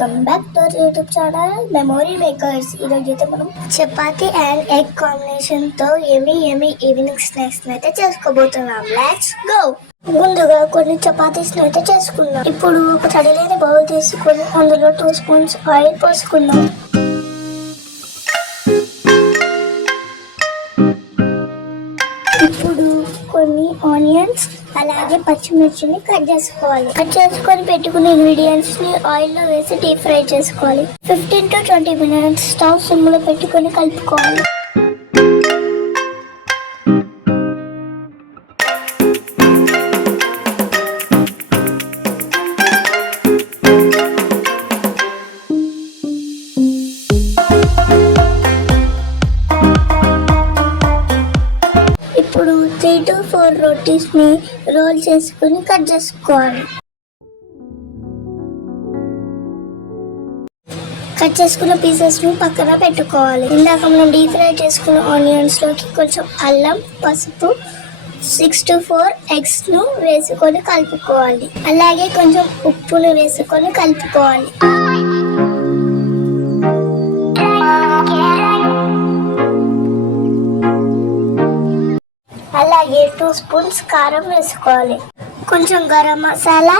Welcome back to our YouTube channel memory makers. ఈరోజు అయితే మనం చపాతీ అండ్ ఎగ్ కాంబినేషన్ తో ఎమీ ఈవినింగ్ స్నాక్స్ అయితే చేసుకోబోతున్నాం. Let's go. ముందుగా కొన్ని చపాతీస్ అయితే చేసుకుందాం. ఇప్పుడు ఒక తడిలేని బౌల్ తీసుకొని అందులో 2 స్పూన్స్ ఆయిల్ పోసుకుందాం. ఇప్పుడు కొన్ని ఆనియన్స్ అలాగే పచ్చిమిర్చిని కట్ చేసుకోవాలి. కట్ చేసుకొని పెట్టుకున్న ఇంగ్రీడియంట్స్ ని ఆయిల్ లో వేసి డీప్ ఫ్రై చేసుకోవాలి. 15 to 20 minutes స్టవ్ సిమ్ లో పెట్టుకొని కలుపుకోవాలి. ఇప్పుడు 3 to 4 రోటీస్ ని రోల్ చేసుకుని కట్ చేసుకోవాలి. కట్ చేసుకున్న పీసెస్ ని పక్కన పెట్టుకోవాలి. ఇందాక మనం డీప్ ఫ్రై చేసుకున్న ఆనియన్స్ లోకి కొంచెం అల్లం, పసుపు, 6 to 4 ఎగ్స్ ను వేసుకొని కలుపుకోవాలి. అలాగే కొంచెం ఉప్పును వేసుకొని కలుపుకోవాలి. అలాగే 2 స్పూన్స్ కారం వేసుకోవాలి. కొంచెం garam masala,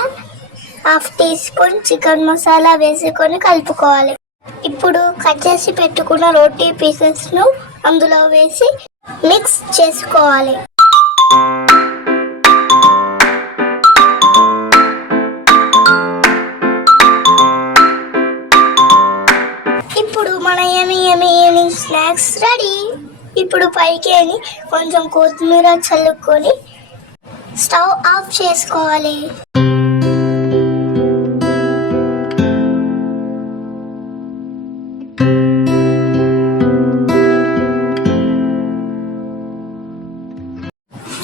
1/2 teaspoon chicken masala వేసుకొని కలుపుకోవాలి. ఇప్పుడు కట్ చేసి పెట్టుకున్న రోటీ పీసెస్ ను అందులో వేసి మిక్స్ చేసుకోవాలి. ఇప్పుడు మన ఈవినింగ్ స్నాక్స్ రెడీ. ఇప్పుడు పైకి కొంచెం కొత్తిమీర చల్లుకొని స్టవ్ ఆఫ్ చేసుకోవాలి.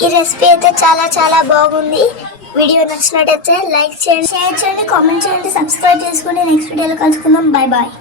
ఈ రెసిపీ అయితే చాలా బాగుంది. వీడియో నచ్చినట్టయితే లైక్ చేయండి, షేర్ చేయండి, కామెంట్ చేయండి, సబ్స్క్రైబ్ చేసుకోండి. నెక్స్ట్ వీడియోలో కలుసుకుందాం. బాయ్.